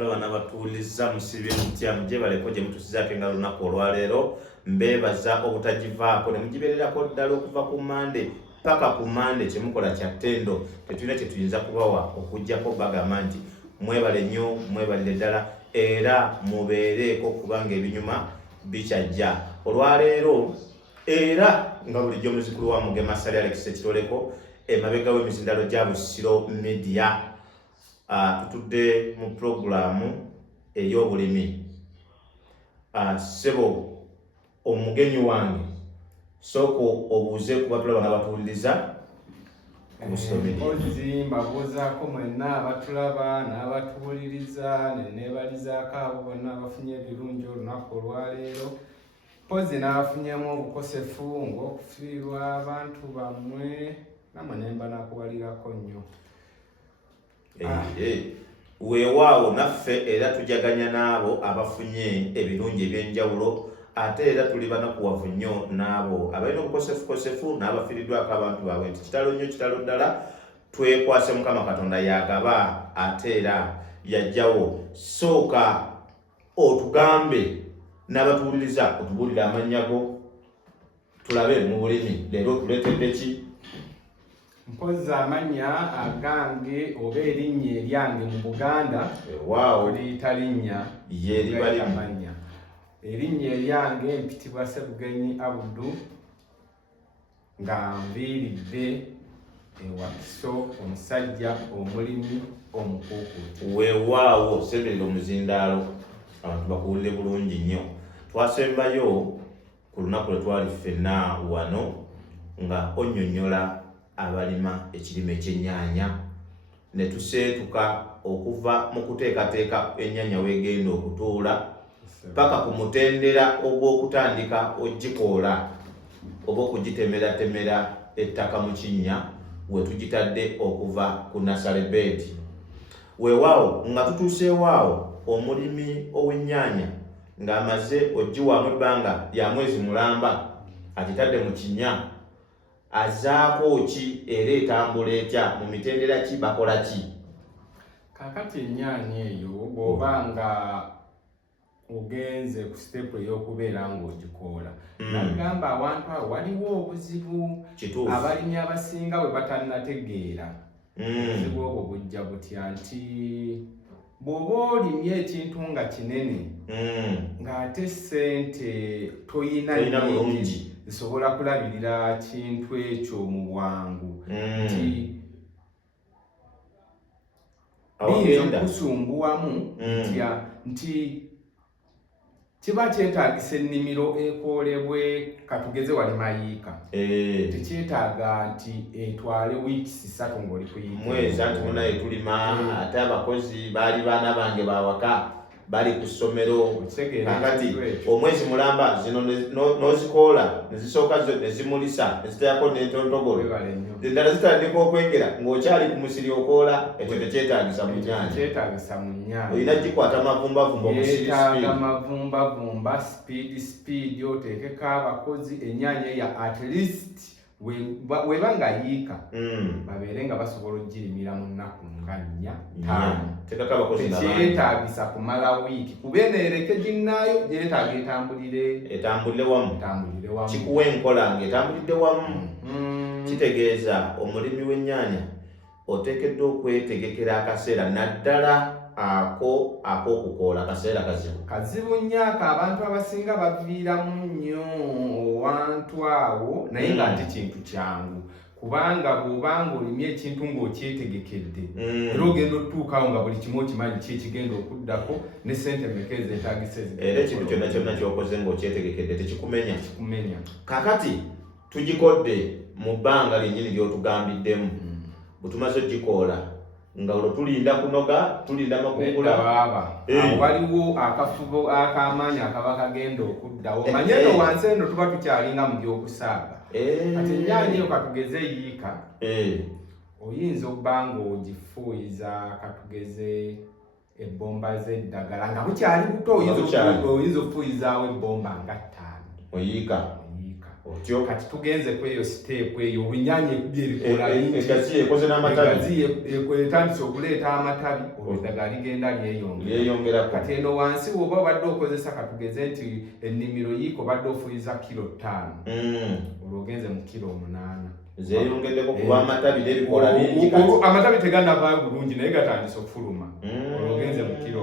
batulaba n'abatuuliza musibe mutya muje baleko gye mutusizaako engalo lunaku olwaleero mbeebaza obutagivaako ne mugibererako ddala okuva ku Mande paka ku Mande kyemukola kya ttendo tetulina kye tuyinza kubawa okuggyako bagamba nti mwebale nnyo mwebalire ddala era mubeereeko kubanga ebinyuma bikyajja olwaleero era nga bulijjo muzukulu wa Mugema Sali Alex Ekitoleko emabega w'emizindalo gya Busiro Media tutudde mu programu ey'obulimi sebo omugenyi wange soko obuuze kuba tulaba n'abatuwuliriza ku Busiro Media. Mpozi mbabuuzaako mwenna abatulaba n'abatuwuliriza ne neebalizaako abo bonna abafunye ebirungi olunaku olwaleero. Mpozi n'abafunyemu obukosefu ng'okufiirwa abantu bammwe nammwe ne mba nakubalirako nnyo. Weewaawo naffe era tujaganya n'abo abafunye ebirungi eby'enjawulo ate era tuli banakuwavu nnyo n'abo abalina obukosefukosefu n'abafiiriddwako abantu baabwe nti kitalo nnyo kitalo ddala twekwase Mukama Katonda yagaba ate era yajjawo. Sooka otugambe n'abatuwuliriza otubuulire amannya go tulabe mu bulimi leero tuleetedde ki? Mpozi amannya agange oba erinnya eryange mu Buganda liyita linnya yeribalimannya. Erinnya eryange mpitibwa Ssebugenyi Abudu nga nviiridde ewakiso omusajja omulimi omukuukuuti. Weewaawo seberera omuzindaalo abantu bakuwulire bulungi nnyo. Twasembayo ku lunaku lwe twali ffenna wano nga onnyonnyola abalima ekirime ky'ennyaanya ne tuseetuka okuva mu kuteekateeka ennyaanya weegenda okutuula paka ku mutendera ogw'okutandika ogikoola oba okugitemeratemera ettaka mu kinnya we tugitadde okuva ku nasale bed. Weewaawo nga tutuuseewaawo omulimi ow'ennyaanya ng'amaze ogiwaamu ebbanga lya mwezi mulamba agitadde mu kinnya azaako ki era etambula etya mu mitendera ki bakola ki? Kaakati ennyaanya eyo bw'oba nga ogenze ku sitepu ey'okubeera ng'ogikoola nagamba abantu abo waliwo obuzibu abalimi abasinga bwe batannategeera. Obuzibu obwo bujja butya nti bw'oba olimye ekintu nga kinene ng'ate ssente toyina bulungi zisobola kulabirira kintu ekyo mu bwangu biyinza okusumbuwamu nti kiba kyetaagisa ennimiro ekoolebwe katugeze wali mayiika tekyetaaga nti etwale wiikisi 3 ng'oli kuyiika mwezi anti munaye tulima ate abakozi baali baana bange bawaka bali ku ssomero kakati omwezi mulamba zino n'ozikoola nezisooka nezimulisa nezitayako n'entontogolo endala zitandika okwegera ng'okyali ku musiri okoola ekyo tekyetaagisa mu nnyaanya. Olina gikwata mavumbavumba yeetaaga mavumbavumba speed oteekeko abakozi ennyaanya ya at least weba nga yiika babeere nga basobola ogirimira mu nnaku nga 4 tekyetaagisa kumala wiiki kuba enereke ginnaayo yeetaaga etambulire wamu kikuwa enkola ng'etambulidde wamu. Kitegeeza omulimi w'ennyaanya oteekeddwa okwetegekera akaseera naddala ak'okukoola akaseera kazibu nnyo ako abantu abasinga baviiramu nnyo owantu awo naye ng'ate kintu kyangu kubanga bw'obanga olimye ekintu ng'okyetegekedde era ogenda otuukawo nga buli kimu okimanyi ki ekigenda okuddako ne ssente mmeka ezeetaagisa era ekintu kyonna kyonna ky'okoze ng'okyetegekedde tekikumenya. Kaakati tugikodde mu bbanga lyennyini ly'otugambiddemu bwe tumaze ogikoola nga olwo tulinda kunoga tulinda makungula waliwo akafubo ak'amaanyi akaba kagenda okuddawo manye no wansi eno tuba tukyalinga mu by'okusaaga kati ennyaanya eyo katugeze yiika oyinza okuba ng'ogifuuyiza katugeze ebbomba z'eddagala nga bukyali buto oyinza okufuuyizaawo ebbomba nga 5 oyiika otyo kati tugenze ku eyo step eyo olunyanya ekubye ebikola bingi egazi ekoze n'amatabi egazi etandise okuleeta amatabi eddagala ligenda lyeyongera kati eno wansi woba obadde okozesa katugeze nti ennimiro yiiko obadde ofuyiza kilo 5 olwo ogenze mu kilo 8 zeyongeddeko kuba amatabi n'ebikola bingi amatabi teganavaayo bulungi naye gatandise okufuluma olwo ogenze mu kilo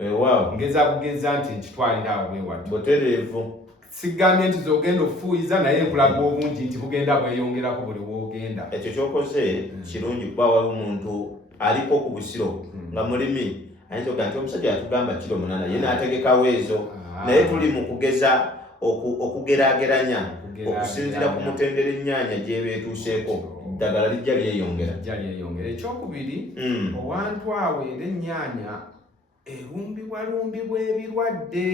8 ngeza bugeza nti nkitwalira awo bwewati butereevu sigambye nti zogenda okufuuyiza naye nkulaga obungi nti bugenda bweyongerako buli woogenda ekyo kyokoze kirungi kuba wali omuntu aliko ku busiro nga mulimi ayinza okuga nti omusajja yatugamba kilo 8 ye n'ategekawo ezo naye tuli mu kugeza okugeraageranya okusinziira ku mutendera ennyaanya gyebeetuuseeko ddagala lijja lyeyongera ekyokubiri owantu awo era ennyaanya erumbibwa ebirwadde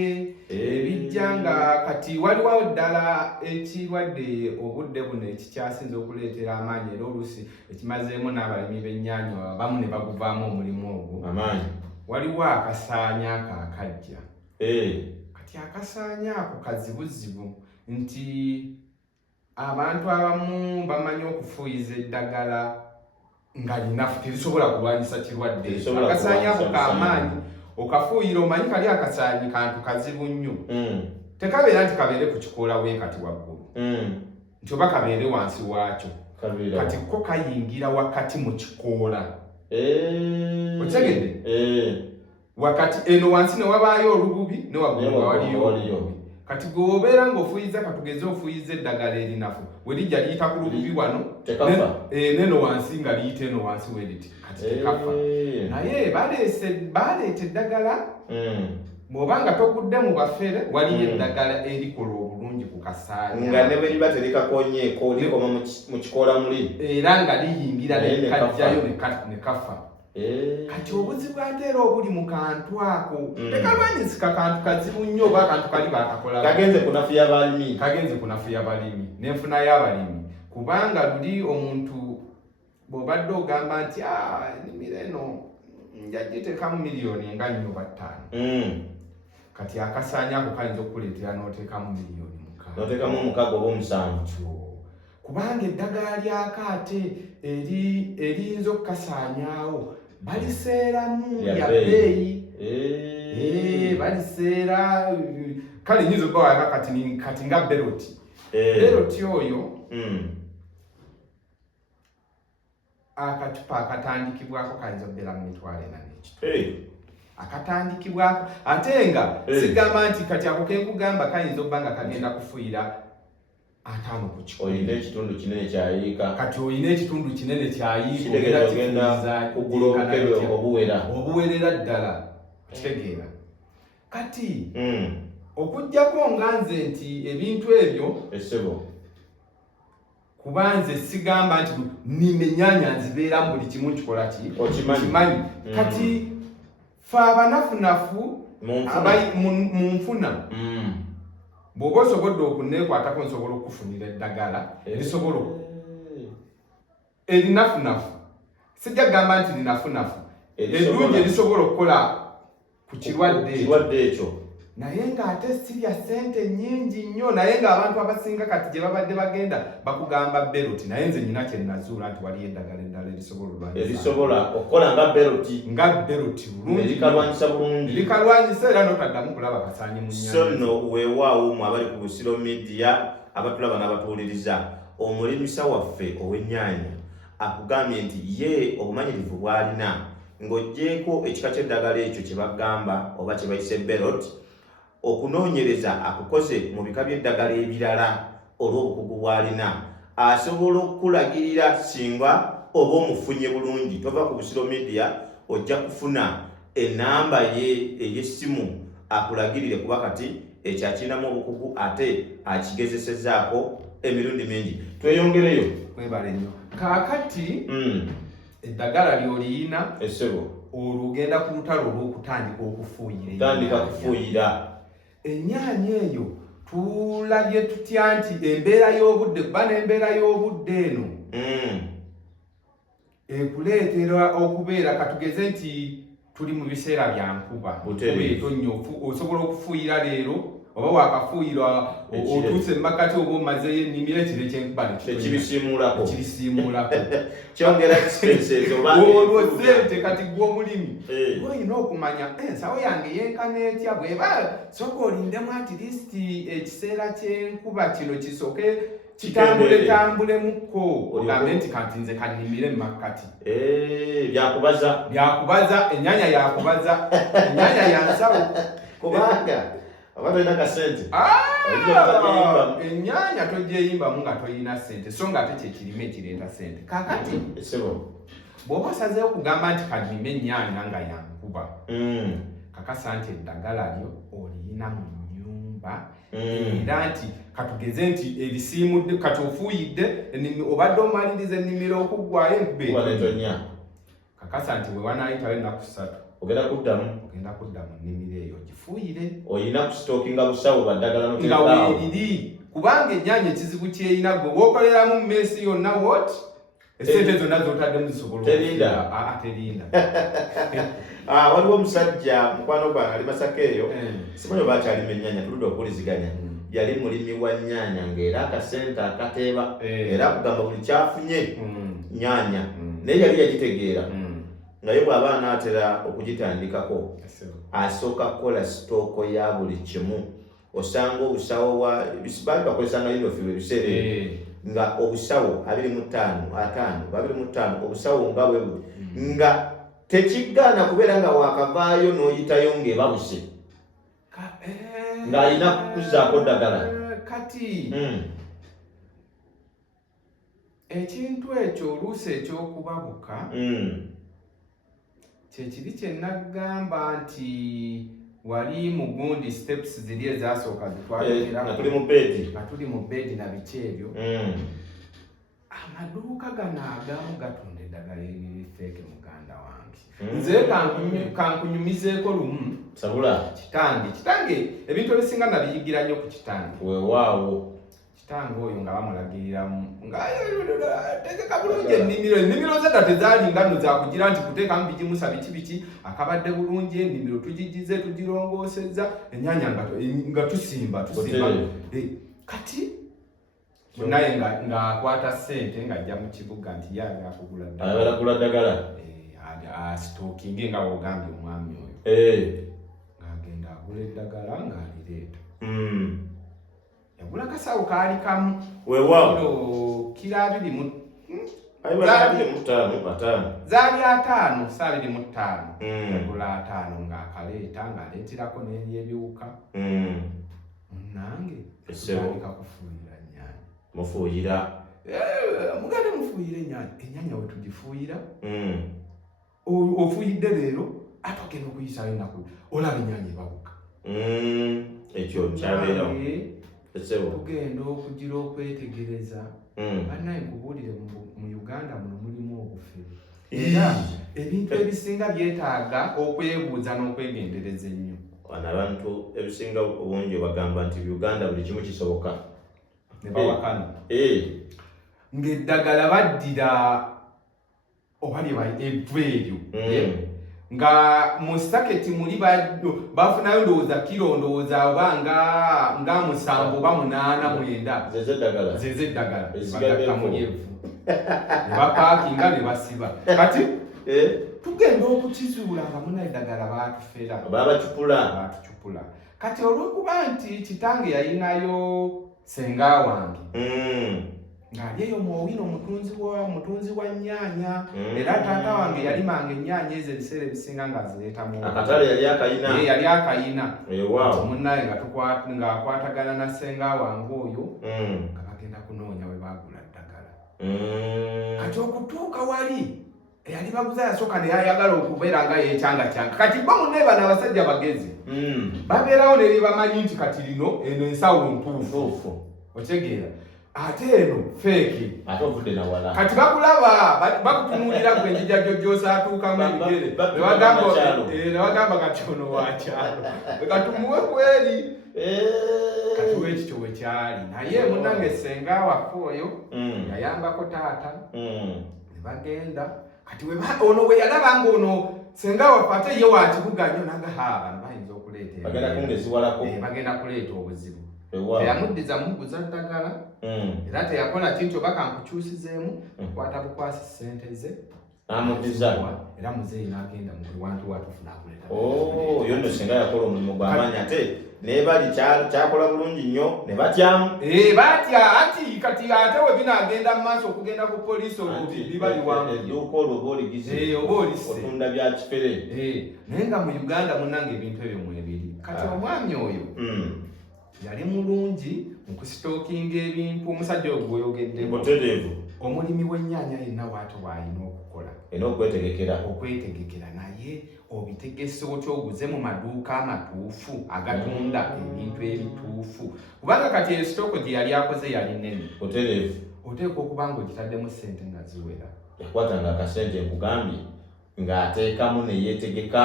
ebijja nga kati waliwo ddala ekirwadde obudde buno ekikyasinze okuleetera amaanyi era oluusi ekimazeemu n'abalimi b'ennyaanya abamu ne baguvaamu omulimu ogwo waliwo akasaanya ako akajja kati akasaanya ako kazibuzibu nti abantu abamu bamanyi okufuuyiza eddagala nga linafu terisobola kulwanyisa kirwadde akasaanya ako k'amaanyi okafuuyira omanyi kali akasaanyi kantu kazibu nnyo tekabeera nti kabeere ku kikoola wee kati waggulu nti oba kabeere wansi waakyo kati ko kayingira wakati mu kikoola okitegedde wakati eno wansi ne wabaayo olububi ne waggulu waliyo olububi kati gwobeera ng'ofuyiza katugeze ofuyiza eddagala erinafu we lijja liyita ku lububi wano neno wansi nga liyita eno wansi weriti kati tekafa naye baleeta eddagala bw'oba nga togudde mu bafere waliyo eddagala erikola obulungi ku kasaanya nga ne bwe liba terikakonyeeko likoma mu kikoola muli era nga liyingira nekajjayo ne kafa kati obuzibu ate era obuli mu kantu ako tekalwanyisika kantu kazibu nnyo oba akantu kali bakakola kagenze ku nafu y'abalimi n'enfuna y'abalimi kubanga luli omuntu bw'obadde ogamba nti ennimiro eno njagiteekamu miliyoni nga 4 oba 5 kati akasaanya ako kayinza okukuleetera n'oteekamu miliyoni 6 oba 7 kubanga eddagala lyako ate eriyinza okukasaanyaawo baliseeramu ya bbeeyi baliseera kale nyinza okuba wayaka kati nga beroti oyo akatupa akatandikibwako kayinza okubeera mu mitwalo 4 akatandikibwako ate nga sigamba nti kati ako kenkugamba kayinza okuba nga kagenda kufuuyira 5 ku kikumi olina ekitundu kinene kyayiika kati olina ekitundu kinene kyayiika ogenda kugula obukebe obuwerera ddala kitegeera kati okujjako nga nze nti ebintu ebyo essebo kuba nze sigamba nti nnyaanya nzibeera mu buli kimu nkikola ki okimanyi kati fe abanafunafu mu nfuna bw'oba osobodde okunneekwatako nsobola okukufunira eddagala erisobola erinafunafu sijja kugamba nti linafunafu eddungi erisobola okukola ku kirwadde ekyo naye ng'ate sirya ssente nnyingi nnyo naye ng'abantu abasinga kati gye babadde bagenda bakugamba beroti naye nze nyina kye nazuula nti waliyo eddagala eddala erisobola okukola nga beroti bulungi likalwanyisa era n'otaddamu kulaba kasaanyi mu nnyanja so nno weewaawo mu abali ku Busiro Media abatulaba n'abatuwuliriza omulimisa waffe ow'ennyaanya akugambye nti ye obumanyirivu bw'alina ng'oggyeko ekika ky'eddagala ekyo kye bagamba oba kye bayise beroti okunoonyereza akukoze mu bika by'eddagala ebirala olw'obukugu bw'alina asobola okukulagirira singa oba omufunye bulungi tova ku Busiro Media ojja kufuna enamba ye ey'essimu akulagirire kuba kati ekyo akirinamu obukugu ate akigezesezaako emirundi mingi tweyongereyo kwebale nnyo kaakati eddagala ly'oliyina essebo olugenda ku lutalo olw'okutandika okufuuyira ennyaanya eyo tulabye tutya nti embeera y'obudde kuba n'embeera y'obudde eno ekuleetera okubeera katugeze nti tuli mu biseera bya nkuba etonnya osobola okufuuyira leero oba wakafuuyirwa otuuse makati oba omazeyo ennimiro ekiro ekyenkuba nekibisiimulako kyongera expenses olwo sente kati gw'omulimi olina okumanya ensawo yange yenkana etya bweba sooka olindemu at least ekiseera ky'enkuba kino kisooke kitambulekambulemukko ogambe nti kati nze kannimire emakkati byakubaza ennyaanya yakubaza ennyaanya yansawo kubanga oba tolina kasente ennyaanya togyeyimbamu nga toyina sente so nga ate kyekirime ekireeta sente kakati bw'oba osazeewo okugamba nti kannime ennyaanya nga yankuba kakasa nti eddagala lyo oliyina mu nnyumba era nti katugeze nti erisiimudde kati ofuuyidde obadde omaliriza ennimiro okuggwayo enkuba kakasa nti we wanaayitawo ennaku 3 ogenda kudda mu nnimiro eyo ogifuuyire olina kusitookinga busawo baddagala nga weeriri kubanga ennyaanya ekizibu kyeyina gwe bw'okoleramu mu meesi yonna wot esente zonna zotaddemu zisobola terinda waliwo omusajja mukwano gwange ali Masaka eyo simanyi oba akyalima ennyaanya tuludde okuwuliziganya yali mulimi wa nnyaanya ng'era akasente akateeba era akugamba buli kyafunye nnyaanya naye yali yagitegeera nga ye bw'aba anaatera okugitandikako asooka kukola sitooko ya buli kimu osanga obusawo baali bakozesanga yinofiibwa ebiseera nga obusawo 25 obusawo nga bwe buli nga tekigaana kubeera nga wakavaayo n'oyitayo ng'ebabuse ng'alina kukuzaako ddagala kati ekintu ekyo oluusi ekyokubabuka kyekiri kye nagamba nti wali mu gundi steps ziri ezasooka nga tuli mu beedi na biki ebyo amaduuka gano agamu gatunda eddagala erifeeke muganda wange nze kankunyumizeeko lumu kitange ebintu ebisinga nabiyigira nnyo ku kitange weewaawo kitange oyo nga bamulagiriramu tegeka bulungi ennimiro zedda tezaali ngano zakugira nti kuteekamu bigimusa biki akabadde bulungi ennimiro tugigize tugirongoosezza ennyaanya nga tusimba kati naye ng'akwata ssente ng'ajja mu kibuga nti yaaga akugula ddagala asitookinge nga wogambye omwami oyo ng'agenda agula eddagala ng'alireeta yagula kasawo kaali kamu weewaawo kira 25 zaali 5 saa 25 yagula 5 ng'akaleeta ng'aleeterako n'eryebyuka munnange tutandika kufuuyira ennyaanya mufuuyira mugende mufuuyire ennyaanya we tugifuuyira ofuuyidde leero ate ogenda okuyisayo ennaku olaba ennyaanya ebabuka ekyo kyabeerawo tugenda okugira okwetegereza bannaye nkubuulire mu Uganda muno mulimu obufere era ebintu ebisinga byetaaga okwebuuza n'okwegendereza ennyo wano abantu ebisinga obungi bagamba nti Uganda buli kimu kisoboka ne bawakana ng'eddagala baddira oba evvu eryo nga mu saketi muli bafunayo ndowooza kiro ndowooza oba nga 7 oba 8 9 zeze eddagala bagatta mu lyevvu ne bapaakinga ne basiba kati tugenda okukizuula nga muna eddagala baatufera baatucupula kati olw'okuba nti kitange yalinayo senga wange ng'ali eyo Muwino mutunzi wa nnyaanya era taata wange yalimanga ennyaanya ezo ebiseera ebisinga ng'azireetamu akatale yali akayina munnaye ng'akwatagana na senga wange oyo nga bagenda kunoonya we baagula ddagala kati okutuuka wali eyali baguza yasooka ne yayagala okubeera nga yekyanga kati bo munnaye bano abasajja bagezi babeerawo ne bamanyi nti kati lino eno ensawo ntuufu okyegeera ate eno feeki ate ovudde nawala kati bakulaba bakutunuulira gwe enjija gy'osaatuukamu ebigere ne bagamba kati ono wakyalo katumuwe kweri kati wekityo wekyali naye munnange senga waffe oyo yayambako taata ne bagenda kati ono we yalaba ng'ono senga waffe ate ye wa kibuga nnyo nanga bano bayinza okuleeta bagenda kungeziwalako bagenda kuleeta obuzibu Ewa. teyamuddiza muguza ddagala era teyakola kintu oba kankukyusizeemu kwata bukwasi ssente ze amuddiza era muzeeyi n'agenda mu wantu watufuna akuleta yo nno singa yakola omulimu gw'amaanyi ate naye bali kyakola bulungi nnyo ne batyamu batya ati kati ate we binaagenda mu maaso okugenda ku poliisi olwo biba biwanvu edduuka olwo oba oligize oba olise otunda bya kifere naye nga mu Uganda munnange ebintu ebyo mwebiri kati omwami oyo yali mulungi mu kusitookinga ebintu omusajja oyo gweyogeddemu mutereevu omulimi w'ennyaanya yenna bw'ati bw'alina okukola era okwetegekera naye obitegese otya oguze mu maduuka amatuufu agatunda ebintu ebituufu kubanga kati esitooko gye yali akoze yali nnene mutereevu oteekwa okuba ng'ogitaddemu ssente nga ziwera yakwatanga akasente nkugambye ng'ateekamu ne yeetegeka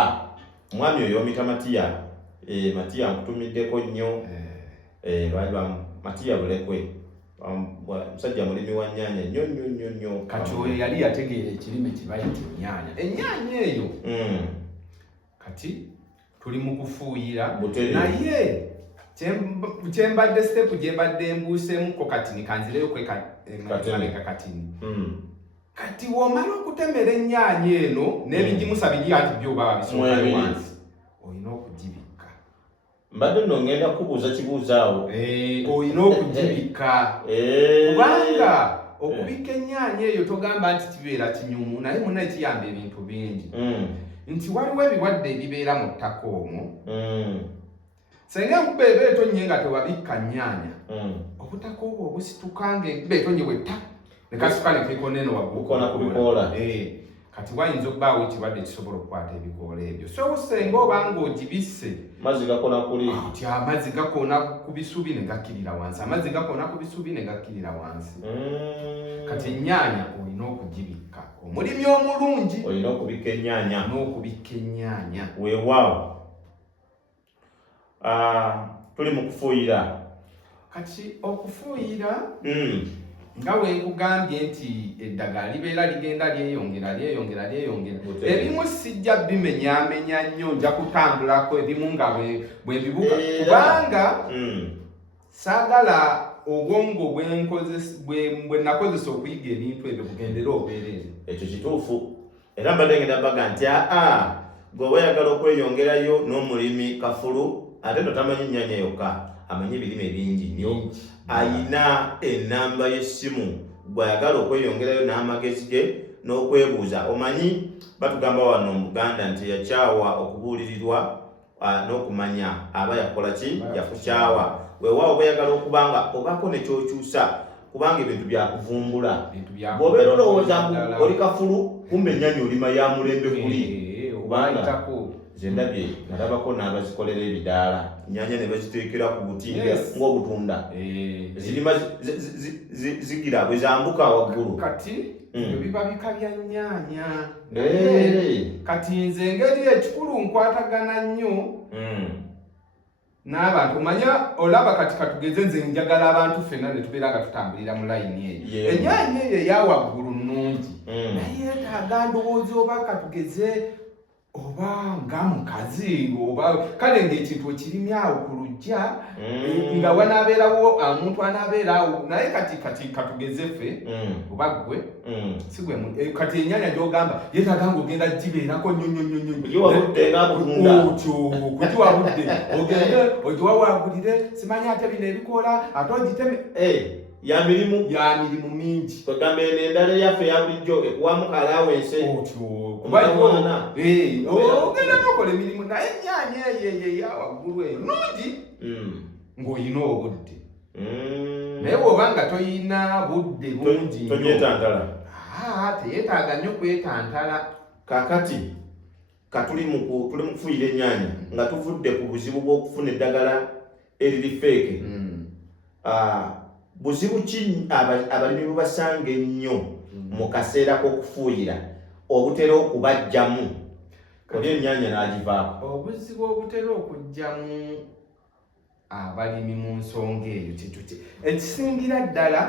omwami oyo omita Matiya nkutumiddeko nnyo Matiya Bulekwe musajja mulimi wa nnyaanya nnyo kati oyo yali yategeera ekirime kye bayita ennyaanya eyo kati tuli mu kufuuyira naye kyembadde sitepu gye mbadde mbuuseemuko kati nikanzireyo kwekabeka katini kati w'omala okutemera ennyaanya eno n'ebigimusa biri ati byoba babisookayo wansi olina okugibikka mbadde nno ngenda kubuuza kibuuzaawo olina okugibikka kubanga okubikka ennyaanya eyo togamba nti kibeera kinyumu naye munaye kiyamba ebintu bingi nti waliwo ebirwadde ebibeera mu ttaka omwo senga enkuba eba etonnye nga tewabikka nnyaanya obutaka obwo obusituka ng'enkuba etonnye bwetta ne kasukka ne keekoneno waggukona kati wayinza okubaawo ekirwadde kisobola okukwata ebikoola ebyo so senga oba ng'ogibisse amazzi gakona kuli ti amazzi gakona ku bisubi ne gakkirira wansi amazzi gakona ku bisubi ne gakkirira wansi kati ennyaanya olina okugibikka omulimi omulungi olina okubikka ennyaanya n'okubikka ennyaanya weewaawo tuli mu kufuuyira kati okufuuyira nga wenkugambye nti eddagala libeera ligenda lyeyongera ebimu sijja bimenyamenya nnyo nja kutambulako ebimu nga bwe bibuka kubanga saagala obwongo bwe nakozesa okuyiga ebintu ebyo bugendera obubeerere ekyo kituufu era mbadde ngenda baga nti gwe wayagala okweyongerayo n'omulimi kafulu ate no tamanyi nnyaanya yokka amanyi ebirime bingi nnyo ayina ennamba y'essimu gw'ayagala okweyongerayo n'amagezi ge n'okwebuuza omanyi batugamba wano mu Buganda nti yakyawa okubuulirirwa n'okumanya aba yakola ki yakukyawa weewaawo bweyagala okubanga obaako nekyokyusa kubanga ebintu byakuvumbula bw'obeera olowooza oli kafulu kumbe ennyaanya olima ya mulembe guli kubanga nze ndabye nalabako n'abazikolera ebidaala ennyaanya ne baziteekera ku buti ng'obutunda zirima zigira bwe zambuka waggulu kati ebyo biba bika bya nnyaanya kati nze engeri ekikulu nkwatagana nnyo n'abantu manya olaba kati katugeze nze njagala abantu ffenna ne tubeera nga tutambulira mu layini eyo ennyaanya eyo eyawaggulu nnungi naye yeetaaga ndowooza oba katugeze oba nga mukazi oba kale ng'ekintu ekirimi awo ku lujja nga wanaabeerawo omuntu anaabeeraawo naye kati katugeze ffe oba ggwe si gwe kati ennyaanya gy'ogamba yeetaaga ng'ogenda gibeerako nnyo kugiwabudde ogende ogiwawagulire simanyi ate bino ebikola ate ogiteme ya mirimu mingi kwegamba eno endala eyaffe eya bulijjo ekuwamu alaawense ogenda n'okola emirimu naye ennyaanya eyo eyawaggulu eyo nungi ng'olina obudde naye bw'oba nga toyina budde bungi tonyetantala teyeetaaga nnyo kwetantala kakati tuli mu kufuuyira ennyaanya nga tuvudde ku buzibu bw'okufuna eddagala eriri feeke buzibu ki abalimi bubasanga ennyo mu kaseera k'okufuuyira obutera okubajjamu oli ennyaanya n'agivaako obuzibu obutera okujjamu abalimi mu nsonga eyo ekisingira ddala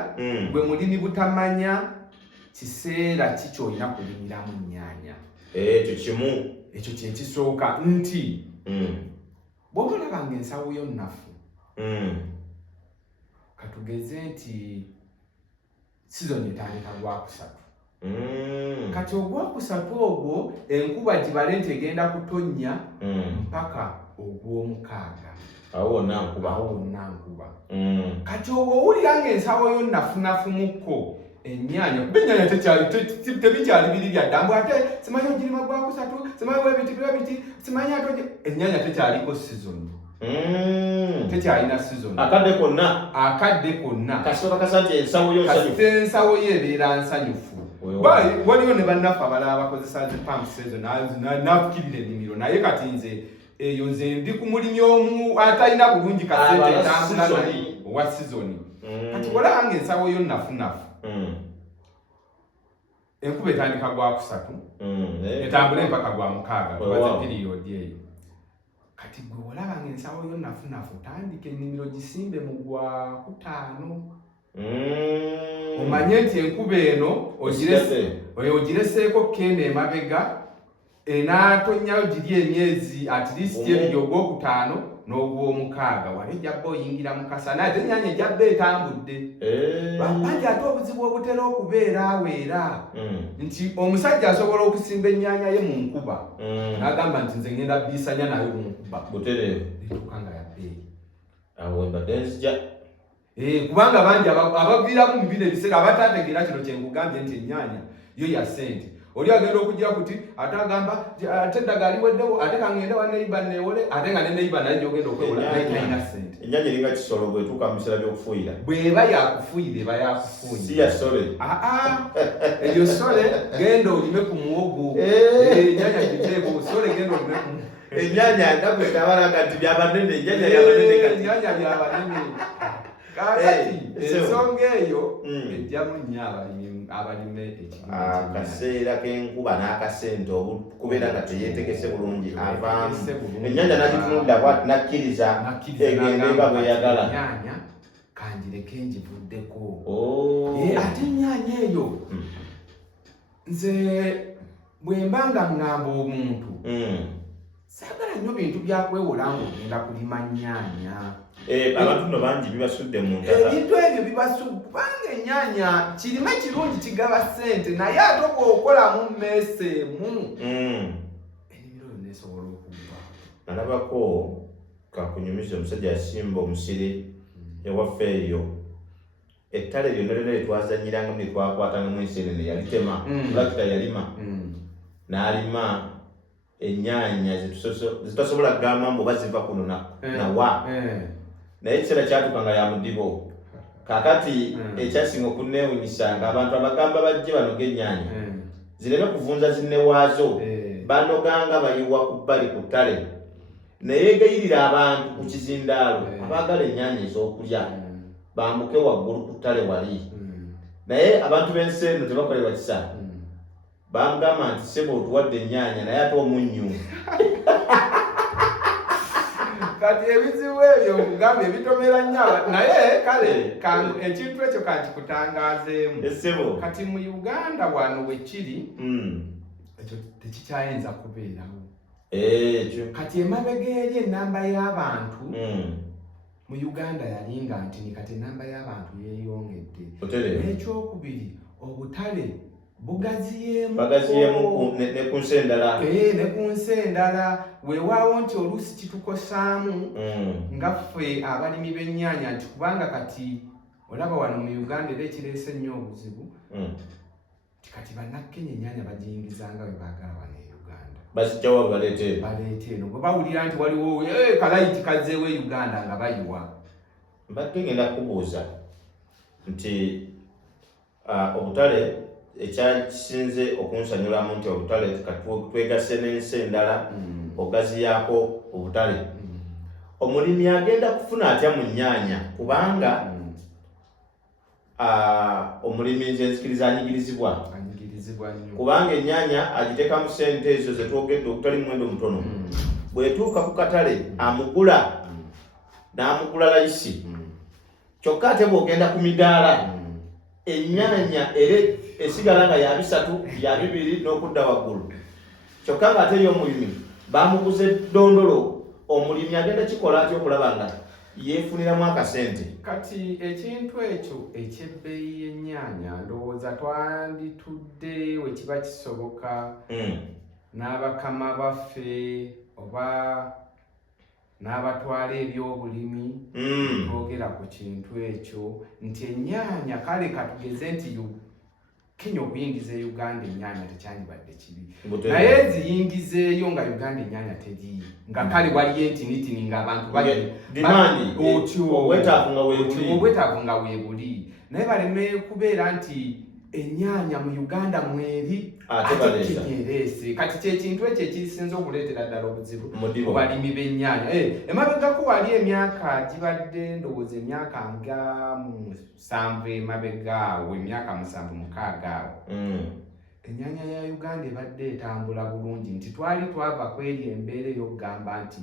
gwe mulimi butamanya kiseera ki ky'olina kulimiramu nnyaanya ekyo kimu ekyo kyekisooka nti bw'oba olabanga ensawo yo nnafu katugeze nti sizoni etandika Gwakusatu. Kati Ogwakusatu ogwo enkuba gibale nti egenda kutonnya mpaka Ogwomukaaga. Awo wonna nkuba. Kati obwo owulira ng'ensawo yo nnafunafumukko ennyaanya kuba ennyaanya tebikyali biri bya ddambu ate simanyi ogirima Gwakusatu simanyi webiti simanyi ate ennyaanya tekyaliko sizoni. Tekyalina sizoni akadde konna kasooka kasanti ensawo yo ensawo yo ebeera nsanyufu. Waliwo ne bannaffe abalala bakozesa zipamps ezo n'afukirira ennimiro naye kati nze eyo nze ndi ku mulimi omu atalina bulungi kasente entambula naye owa sizoni. Kati olaba ng'ensawo yo nnafunafu enkuba etandika Gwakusatu etambule mpaka Gwamukaaga tubaze piriyodi eyo. Kati gwe olaba ng'ensawo yo nnafunafu tandika ennimiro gisimbe mu Gwakutaano. Omanye nti enkuba eno ogireseeko kenda emabega enaatonyayo giri emyezi at least ebiri Ogwokutaano n'Ogwomukaaga wali ejjabba oyingira mu kasana ate ennyaanya ejjabba etambudde. Bangi ate obuzibu obutera okubeera awo era nti omusajja asobola okusimba ennyaanya ye mu nkuba n'agamba nti nze ngenda bbiisanya nayo mu nkuba etuuka nga yabbeeyi. Kubanga bangi abaviiramu mu bino ebiseera abataategeera kino kye nkugambye nti ennyaanya yo ya ssente. Oli agenda okujja kuti ate agamba ate eddagala liweddewo ate kangende wa neighbor neewole ate nga ne neighbor naye gy'ogenda okwewola talina ssente. Ennyaanya eringa kisolo bw'etuuka mu biseera by'okufuuyira. Bw'eba yakufuuyira eba yakufuuyira. Si ya sole. Eyo sole genda olime ku muwogo. Ennyaanya giteeko sole genda olime ku muwogo. Ennyaanya ndabweka abalaga nti byabanene ennyaanya byabanene kati. Ennyaanya byabanene. Kakati ensonga eyo ejjamu nnyo abalime ekirime akaseera k'enkuba n'akasente okubeera nga teyeetegese bulungi avaamu. Ennyaanya nagitunulira bw'ati nakkiriza egenda eba bw'eyagala. Ennyaanya kanjireke ngivuddeko. Ate ennyaanya eyo nze bwe mba nga ŋŋamba omuntu saagala nnyo bintu byakwewola ng'ogenda kulima nnyaanya. Abantu no bangi bibasudde mu ntaka. Ebintu ebyo bibasudde kubanga ennyaanya kirime kirungi kigaba ssente naye ate bw'okolamu mmeeseemu ennimiro yonna esobola okugwa. Nalabako kakunyumiza omusajja yasimba omusiri ewaffe eyo ettale lyonna lyonna lyetwazanyirangamu lyetwakwatangamu enseenene yalitema tulakita yalima n'alima ennyaanya zitasobola kugamba mbu oba ziva kuno nawa naye ekiseera kyatuuka nga ya mudibo. Kaakati ekyasinga okunneewunyisa nga abantu abagamba bajje banoga ennyaanya zireme kuvunza zinne waazo banoganga bayiwa ku bbali ku ttale neyeegayirira abantu ku kizindaalo abaagala ennyaanya ez'okulya bambuke waggulu ku ttale wali. Naye abantu b'ensi eno tebakolebwa kisa. Bangamba nti sebo otuwadde ennyaanya naye ate omunnyu. Kati ebizibu ebyo nkugambye ebitomera nnyo naye kale ekintu ekyo kankikutangaazeemu. Kati mu Uganda wano wekiri ekyo tekikyayinza kubeerawo. Kati emabega eri ennamba y'abantu mu Uganda yalinga nti kati ennamba y'abantu yeeyongedde. N'ekyokubiri obutale bugaziyeemu ne ku nsi endala. Ne ku nsi endala weewaawo nti oluusi kitukosaamu nga ffe abalimi b'ennyaanya nti kubanga kati olaba wano mu Uganda era ekireese nnyo obuzibu nti kati bannakenya ennyaanya bagiyingizanga bwe baagala wano e Uganda. Bazijjawo baleete eno bwe bawulira nti waliwo kalayiti kazzeewo e Uganda nga bayiwa. Mbadde ngenda kubuuza nti obutale ekyakisinze okunsanyulamu nti obutale twegasse n'ensi endala ogaziyaako obutale. Omulimi agenda kufuna atya mu nnyaanya kubanga omulimi nze nzikiriza anyigirizibwa kubanga ennyaanya agiteekamu ssente ezo ze twogedde okutali muwendo mutono. Bw'etuuka ku katale amugula n'amugula layisi kyokka ate bw'ogenda ku midaala ennyaanya era esigala nga ya 3 ya 2 n'okudda waggulu kyokka ng'ate y'omulimi bamuguze ddondolo omulimi agenda kikola atya okulaba nga yeefuniramu akasente. Kati ekintu ekyo ekyebbeeyi y'ennyaanya ndowooza twanditudde we kiba kisoboka n'abakama baffe oba n'abatwala ebyobulimi twogera ku kintu ekyo nti ennyaanya kale katugeze nti Kenya okuyingiza Uganda ennyaanya tekyandibadde kibi naye ziyingizeeyo nga Uganda ennyaanya teriiyo nga kale waliyo entinitini ng'abantu obwetaavu nga weebuli naye baleme kubeera nti ennyaanya mu Uganda mweri ate Kenya ereese kati kyekintu ekyo ekirisinza okuleetera ddala obuzibu mu balimi b'ennyaanya. Emabegako wali emyaka gibadde ndowooza emyaka nga 7 emabegaawo emyaka 7-6 awo ennyaanya ya Uganda ebadde etambula bulungi nti twali twava kweri embeera ey'okugamba nti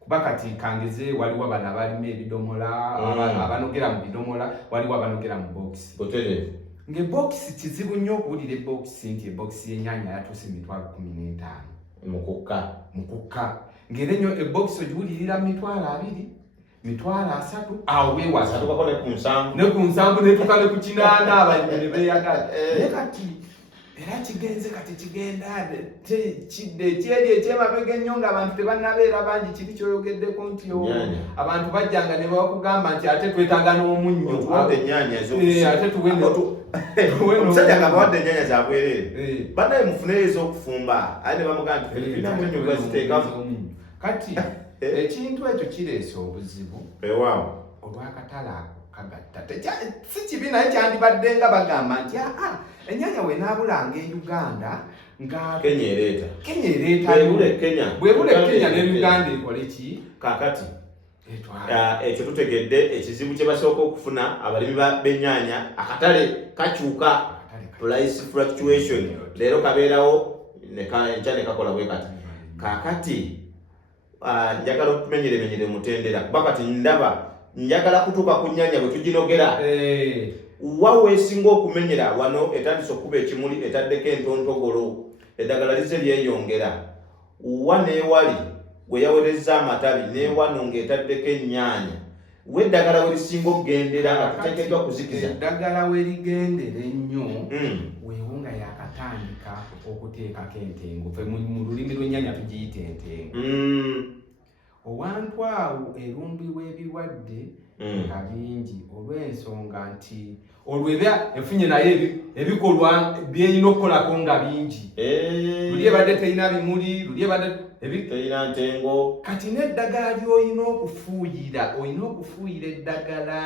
kuba kati kangeze waliwo bano abalima ebidomola abanogera mu bidomola waliwo abanogera mu bokisi ng'ebokisi kizibu nnyo okuwulira ebokisi nti ebokisi y'ennyaanya yatuuse 15,000 mu kukka ng'era ennyo ebokisi ogiwulirira 20,000 3 awo weewasatuka ne ku 7 netuka ne ku 8 abalimi ne beeyagala naye kati era kigenze kati kigenda kidde ekyeri ekyemabega ennyo ng'abantu tebannabeera bangi kiri kyoyogeddeko nti abantu bajjanga ne bakugamba nti ate twetaaga n'omunnyo ate omusajja nga bawadde ennyaanya zabwerere bannaye mufuneyo ez'okufumba aye ne bamugamba nti filipina munnyo gwaziteekamu kati ekintu ekyo kireese obuzibu olw'akatale ako kagatta si kibi naye kyandibadde nga bagamba nti ennyaanya wenaabulanga e Uganda nga Kenya ereeta bwebule Kenya ne Uganda ekole ki kaakati ekyo tutegedde ekizibu kye basooka okufuna abalimi b'ennyaanya akatale kakyuka price fluctuation leero kabeerawo enkya ne kakola bwe kati kaakati njagala okutumenyeremenyere mutendera kuba kati ndaba njagala kutuuka ku nnyaanya bwe tuginogera wa weesinga okumenyera wano etandise okuba ekimuli etaddeko entontogolo eddagala lize lyeyongera wa neewali we yawerezza amatabi neewano ng'etaddeko ennyaanya we eddagala we lisinga okugendera nga tuteekeddwa kuzikiza eddagala we ligendera ennyo weewo nga yakatandika okuteekako entengo fe mu lulimi lw'ennyaanya tugiyita entengo owantu awo erumbibwa ebirwadde nga bingi olw'ensonga nti olw'eba efunye naye ebikolwa byerina okukolako nga bingi luli ebadde terina bimuli luli ebadde terina ntengo kati n'eddagala ly'olina okufuuyira olina okufuuyira eddagala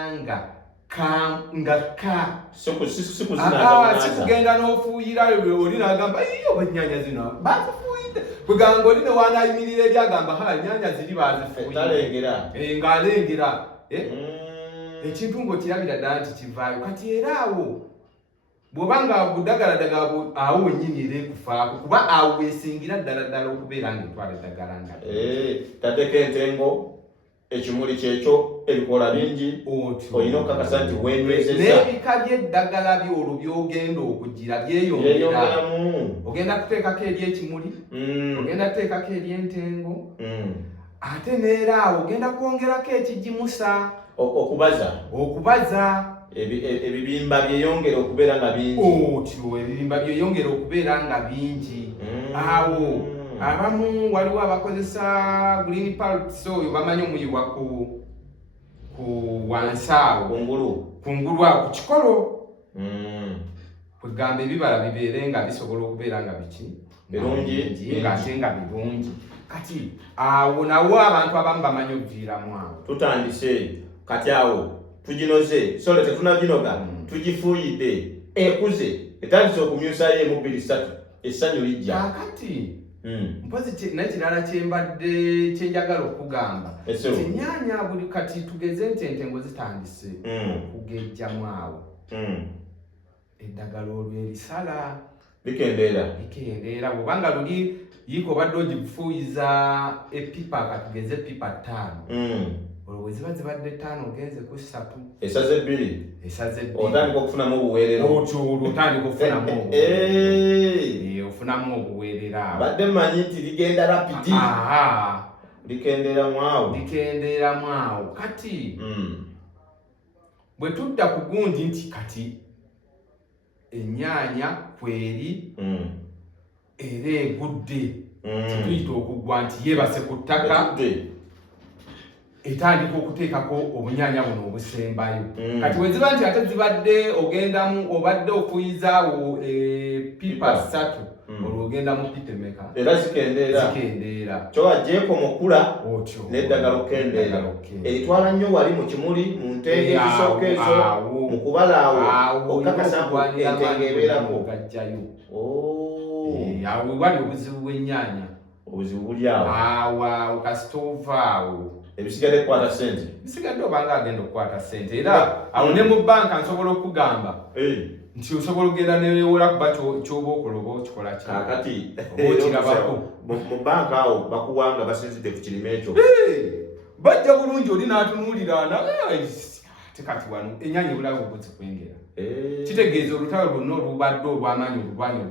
sikugenda n'ofuuyira oli n'agamba iyo ennyaanya zino bazifuuyidde kwegamba oli ne wanayimirira eri agamba ennyaanya ziri bazifuuyidde ng'alengera ekintu ng'okirabira ddala nti kivaayo kati era awo bw'oba nga buddagaladagala awo nnyini era ekufaako kuba awo weesingira ddala okubeera ng'etwala eddagala nga taddeko entengo ekimuli kyekyo ebikola bingi olina okukakasa nti wenywezezza n'ebika by'eddagala byolwo by'ogenda okugira byeyongeramu ogenda kuteekako eri ekimuli ogenda kuteekako eri entengo ate neera awo ogenda kwongerako ekigimusa okubaza ebibimba byeyongera okubeera nga bingi ebibimba byeyongera okubeera nga bingi awo abamu waliwo abakozesa green pulps oyo bamanyi omuyiwa ku wansi awo kungulu awo ku kikolo kwegamba ebibala bibeere nga bisobola okubeera nga birungi ng'ate nga birungi kati awo nawo abantu abamu bamanyi okuviiramu awo tutandise kati awo tuginoze sole tetunaginoga tugifuuyidde ekuze etandise okumyusayo emu 2-3 essanyu lijja kakati mpozi naye kirala kyembadde kyenjagala okugamba ennyaanya buli kati tugeze nti entengo zitandise okugejjamu awo eddagala olwo erisala likendeera bw'obanga luli yiika obadde ogifuuyiza epipa katugeze epipa 5 olwo bwe ziba zibadde 5 ogenze ku 3 esaze 2 otandika okufunamu obuweerero otandika ofunamu obuweerero awo badde mmanyi nti ligenda rapidi likendeera mwawo kati bwe tudda ku gundi nti kati ennyaanya kweri era egudde tuyita okugwa nti yeebase ku ttaka etandika okuteekako obunyaanya buno obusembayo kati we ziba nti ate zibadde ogendamu obadde okuyizaawo pipa 3 olwo ogenda mu pipa emeka era zikendeera kyo agyeko mukula n'eddagala okkendeera eritwala nnyo wali mu kimuli mu ntenge ezisooka ezo mu kubala awo okakasa entenge ebeerako gajjayo awo wali obuzibu bw'ennyaanya obuzibu buli awo kasitoova awo ebisigadde kukwata ssente bisigadde obanga agenda okukwata ssente era awo ne mu banka nsobola okugamba nti osobola okugenda neweewola kuba kyoba okoloba okikola kakati okirabako mu banka awo bakuwanga basinzidde ku kirime ekyo bajja bulungi oli n'atunuulira ate kati wano ennyaanya ebulabe obuzikwengera kitegeeza olutalo lwonna olubadde olw'amaanyi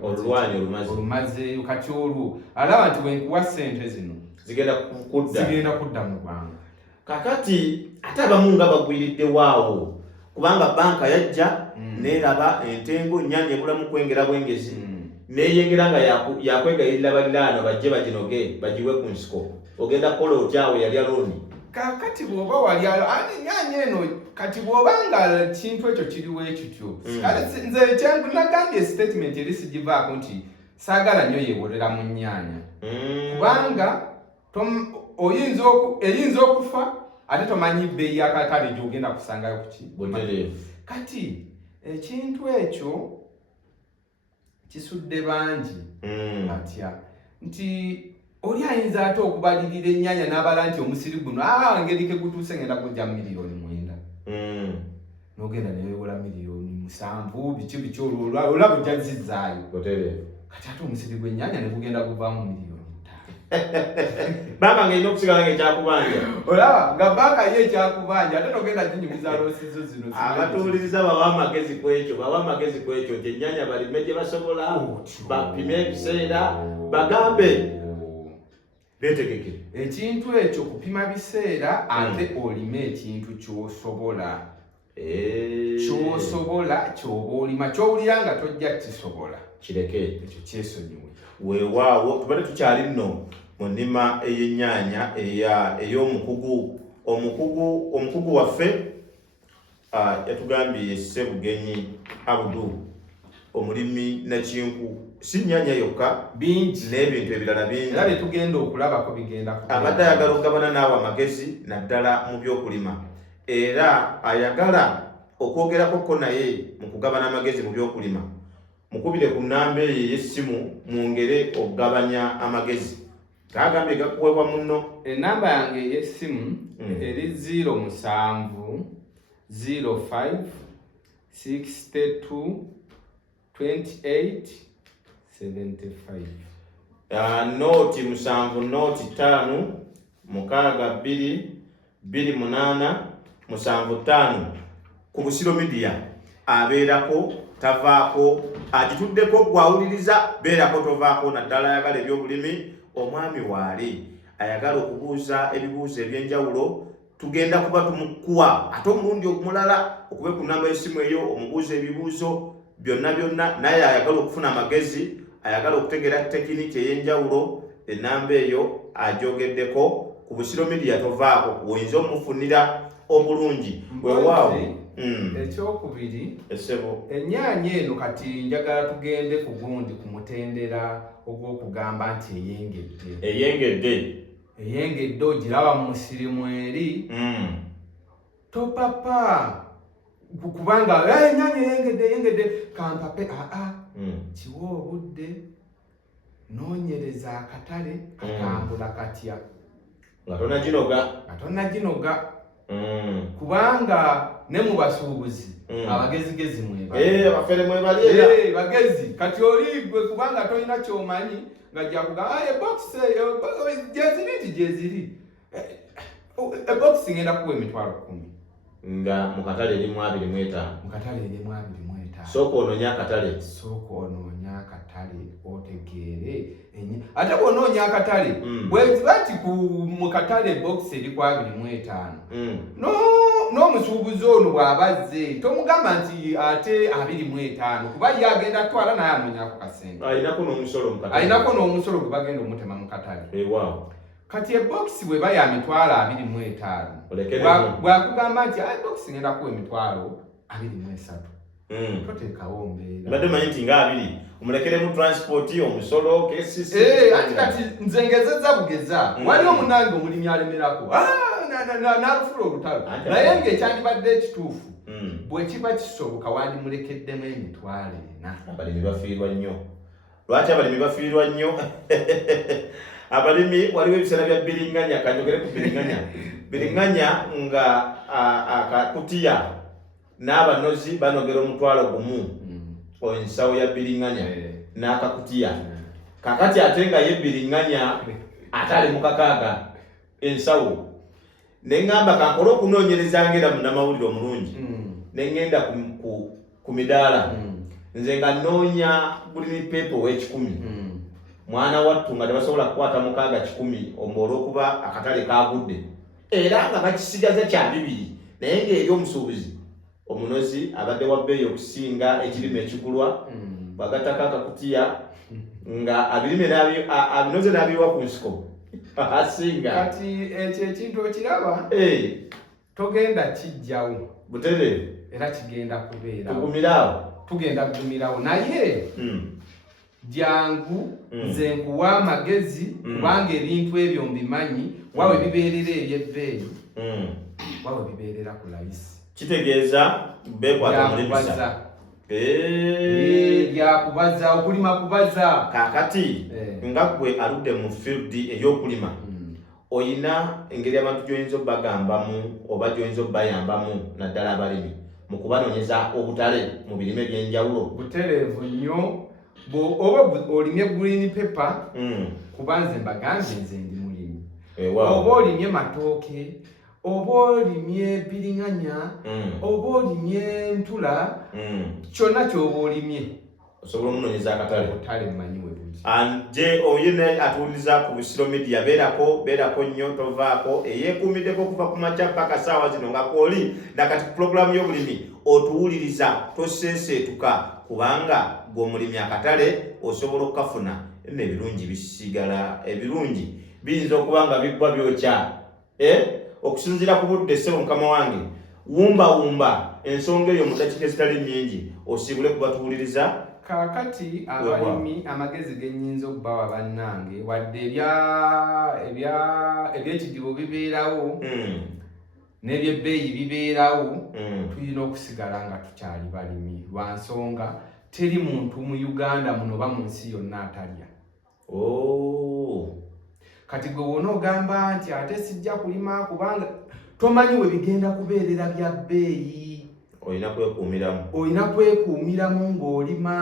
olulwanyi olumazeeyo kati olwo alaba nti wenkuwa ssente zino zigenda kudda mu ggwanga kakati ate abamu nga bagwiriddewo kubanga banka yajja n'eraba entengo nnyaanya ebulamu kwengera bwengezi neeyengera nga yakwegayirira baliraano bajje baginoge bagiwe ku nsiko ogenda kukola otyawe yali alooni kakati bw'oba wali nnyaanya eno kati bw'oba nga kintu ekyo kiriwo ekityo nze kyangu nagambye statement eri sigivaako nti saagala nnyo yeewolera mu nnyaanya kubanga eyinza okufa ate tomanyi bbeeyi y'akatale gy'ogenda kusangayo kati ekintu ekyo kisudde bangi atya nti oli ayinza ate okubalirira ennyaanya n'abala nti omusiri guno ngeri ke gutuuse ngenda kujja miliyoni 9 n'ogenda neweewola miliyoni 7 biki olaba ojja zizzaayo kati ate omusiri gw'ennyaanya ne gugenda guvaamu miliyoni 5 banka ng'erina okusigala ng'ekyakubanja olaba nga banka ye ekyakubanja ate togenda ginyumiza loosizo zino abatuwuliriza bawa amagezi ku ekyo nti ennyaanya balime gye basobola bapime ebiseera bagambe beetegekere ekintu ekyo kupima biseera ate olime ekintu ky'osobola ky'oba olima ky'owulira nga tojja kisobola kireke ekyo kyesonyiwe weewaawo tubadde tukyali nno mu nnima ey'ennyaanya ey'omukugu omukugu waffe yatugambye Ssebugenyi Abdul omulimi nakinku si nnyaanya yokka bingi n'ebintu ebirala bingi era byetugenda okulabako bigenda abadde ayagala okugabana naawe amagezi naddala mu by'okulima era ayagala okwogerakoko naye mu kugabana amagezi mu by'okulima mukubire ku nnamba eyo ey'essimu mwongere okugabanya amagezi gagambye gakuweebwa munno ennamba yange ey'essimu eri 07 05 62 28 75 nooti 7 nooti 5 6 2 8 ku Busiro Media abeerako tavaako agituddeko gwawuliriza beerako tovaako naddala ayagala ebyobulimi omwami waali ayagala okubuuza ebibuuzo eby'enjawulo tugenda kuba tumukuwa ate omulundi omulala okube ku nnamba y'essimu eyo omubuuza ebibuuzo byonna naye ayagala okufuna amagezi ayagala okutegeera tekiniki ey'enjawulo ennamba eyo agyogeddeko ku Busiro Media tovaako oyinza omufunira obulungi weewaawo ekyokubiri essebo ennyaanya eno kati njagala tugende ku gundi ku mutendera ogw'okugamba nti eyengedde ogiraba mu musiri mweri topapa kubanga ennyaanya eyengedde kampape kiwa obudde noonyereza akatale kakambula katya nga tonnaginoga kubanga ne mu basuubuzi abagezigezi abafere mwebali bagezi kati oli gwe kubanga tolina kyomanyi nga jakugamba ebokisi gyeziri ebokisi ngenda kuwa emitwalo 10 nga mu katale erimu 25 mu katale erimu 25 sooka onoonya akatale akatale otegeere ate bw'onoonya akatale bweziba nti mu katale box eri ku 25 n'omusuubuzi ono bw'abazze tomugamba nti ate 25 kuba ye agenda atwala naye anoonyako kasente ayinako n'omusolo gwe bagenda omutema mu katale. Kati ebox bweba ya mitwalo 25 bwakugamba nti box ngenda kuwa emitwalo 23 toteekawo mbeera mbadde manyi nti nga 2 omulekere mu transport omusolo kesisi ati kati nze ngezezza bugeza waliwo omunange omulimi alemerako n'alufula olutalo naye ng'ekyandibadde ekituufu bwe kiba kisoboka wandimulekeddemu emitwalo 4. abalimi bafiirwa nnyo. Lwaki abalimi bafiirwa nnyo? Abalimi waliwo ebiseera bya biringanya, kanjogere ku biringanya nga akakutiya n'abanozi banogera omutwalo gumu ensawo ya biringanya n'akakutiya. Kakati ate nga ye biringanya atali mu kakaaga ensawo. Nengamba kankole okunoonyereza ngera munnamawulire omulungi nengenda ku midaala nze nga nnoonya buli peepa ow'ekikumi mwana wattu nga tebasobola kukwata mukaaga 10 olw'okuba akatale kagudde era nga bakisigaza kya 2 naye ng'eri omusuubuzi omunozi abadde wa bbeeyi okusinga ekirime ekigulwa bwagatako akakutiya nga abinoze n'abiwa ku nsiko asinga. Kati ekyo ekintu okiraba togenda kijjawo butere era kigenda kubeera tugenda kugumirawo naye jangu nze nkuwa amagezi kubanga ebintu ebyo mbimanyi wawe bibeerera ebyebbeeyi wawe bibeerera ku layisi kitegeeza beekwata mulimisa byakubaza okulima kubaza. Kakati nga gwe aludde mu field ey'okulima oyina engeri abantu gy'oyinza obbagambamu oba gy'oyinza obbayambamu naddala abalimi mu kubanoonyeza obutale mu birime by'enjawulo. Butereevu nnyo oba olimye green pepper kuba nze mbagambye nze ndi mulimi oba olimye matooke oba olimye biringanya oba olimye ntula kyonna kyoba olimye osobola omunoonyeza akatale mmanyi we buli. Anje oyine atuuliza ku Busiro Media beerako nnyo tovaako eyeekuumiddeko okuva ku makya paka ssaawa zino nga kooli nakati ku pulogulaamu y'obulimi otuwuliriza toseeseetuka kubanga gw'omulimi akatale osobola okukafuna n'ebirungi bisigala ebirungi biyinza okuba nga biggwa byokya okusinziira ku budde ssebo mukama wange wumba ensonga eyo mu dakiika ezitali nnyingi osiibule kubatuwuliriza. Kaakati abalimi amagezi gennyinza okubawa bannange wadde eby'ekidibo bibeerawo n'ebyebbeeyi bibeerawo tulina okusigala nga tukyali balimi lwa nsonga teri muntu mu Uganda muno oba mu nsi yonna atalya. Kati gwe wona ogamba nti ate sijja kulima kubanga tomanyi we bigenda kubeerera bya bbeeyi. Olina kwekuumiramu ng'olima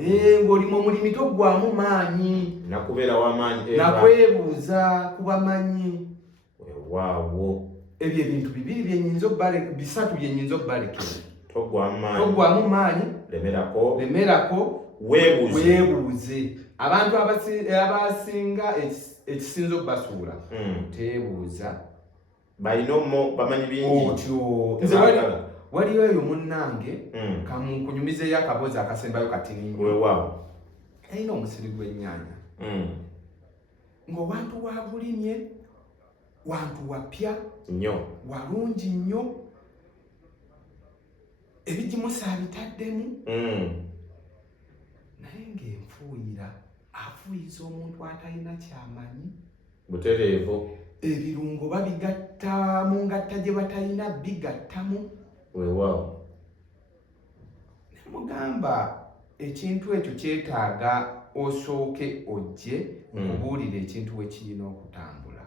ng'olima omulimi toggwamu maanyi nakwebuuza ku bamanyi. Ebyo ebintu 2 bisatu byennyinza obbalekera. Toggwamu maanyi lemerako weebuuze. Abantu abasinga ekisinza obbasuula teebuuza bamanyi bingi otyo. Nze waliwo eyo munnange kamukunyumizeeyo akabozi akasembayo katini alina omusiri gw'ennyaanya ng'owantu wagulimye wantu wapya nnyo walungi nnyo ebigimusa abitaddemu naye ng'enfuuyira afuuyiza omuntu atalina kyamanyi butereevu. Ebirungo babigatta mu ngatta gye batalina bigattamu nemugamba ekintu ekyo kyetaaga osooke ojje nkubuulira ekintu we kirina okutambula.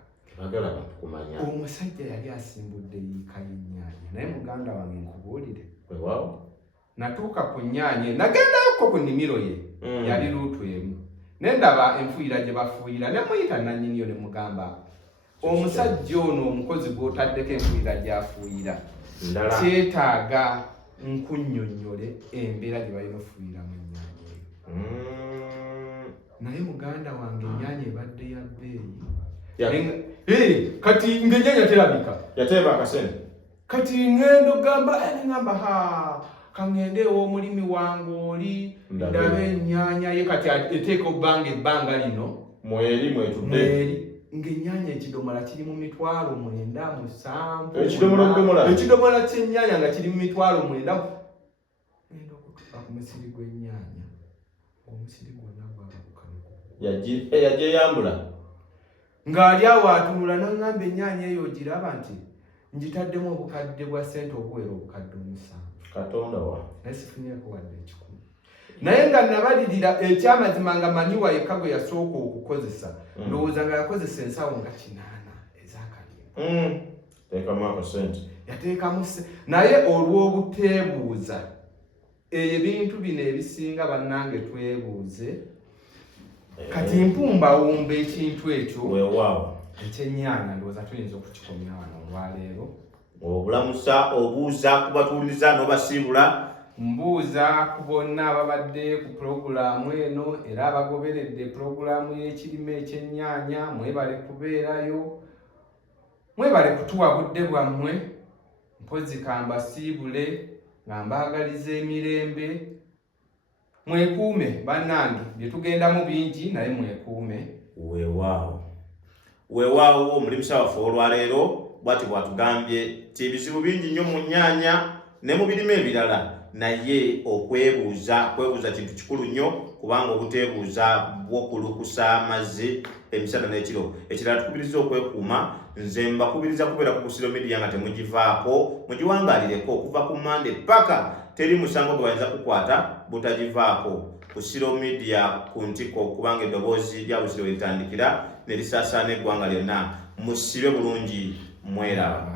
Omusajja yali asimbudde yiika y'ennyaanya naye muganda wange nkubuulire natuuka ku nnyaanya nagendayokko ku nnimiro ye yali luutu emu nendaba enfuuyira gye bafuuyira nemuyita nannyiniyo ne mugamba omusajja ono omukozi gw'otaddeko enfuuyira gy'afuuyira kyetaaga nkunnyonnyole embeera gye balina ofuuyiramu ennyaanya eyo. naye muganda wange ennyaanya ebadde ya bbeeyi kati ng'ennyaanya terabika yateeba akasente kati ngendo gamba kangende ew'omulimi wange oli ndabe ennyaanya ye kati eteeka ebbanga lino mweri mwetudde ng'ennyaanya ekidomola kiri mu 9,700 ekidomola ky'ennyaanya nga kiri mu 9,700 ngenda okutuuka ku musiri gw'ennyaanya omusiri gwonna yajja eyambula ng'ali awo atunula n'aŋŋamba ennyaanya eyo ogiraba nti ngitaddemu obukadde bwa ssente obuwera obukadde 7 katonda wa naye sifunyeeko wadde 100 naye nga nabalirira ekyamazima nga manyiwa yekka gwe yasooka okukozesa ndowooza nga yakozesa ensawo nga 8 ez'akalimba teekamu akasente yateekamu naye olw'obuteebuuza ebintu bino ebisinga bannange twebuuze kati mpumbawumba ekintu ekyo weewaawo ekyennyanja ndowooza tuyinza okukikomya wano olwaleero obulamusa obuuza kubatuuliza n'obasiibula mbuuza ku bonna ababadde ku pulogulaamu eno era abagoberedde pulogulaamu y'ekirime ekyennyanja mwebale kubeerayo mwebale kutuwa budde bwammwe mpozi kambasiibule nga mbaagaliza emirembe mwekuume bannange bye tugendamu bingi naye mwekuume weewaawo omulimisa waffe olwaleero bwati bwatugambye ti ebizibu bingi nnyo mu nnyaanya ne mu birime ebirala naye kwebuuza kintu kikulu nnyo kubanga obuteebuuza bw'okulukusa amazzi emisana n'ekiro ekirala tukubiriza okwekuuma nze mbakubiriza kubeera ku Busiro Media nga temugivaako mugiwangaalireko okuva ku Mande paka teri musango gwe bayinza kukwata butagivaako Busiro Media ku ntiko kubanga eddoboozi lya Busiro litandikira ne lisaasaana eggwanga lyonna musibe bulungi mweraba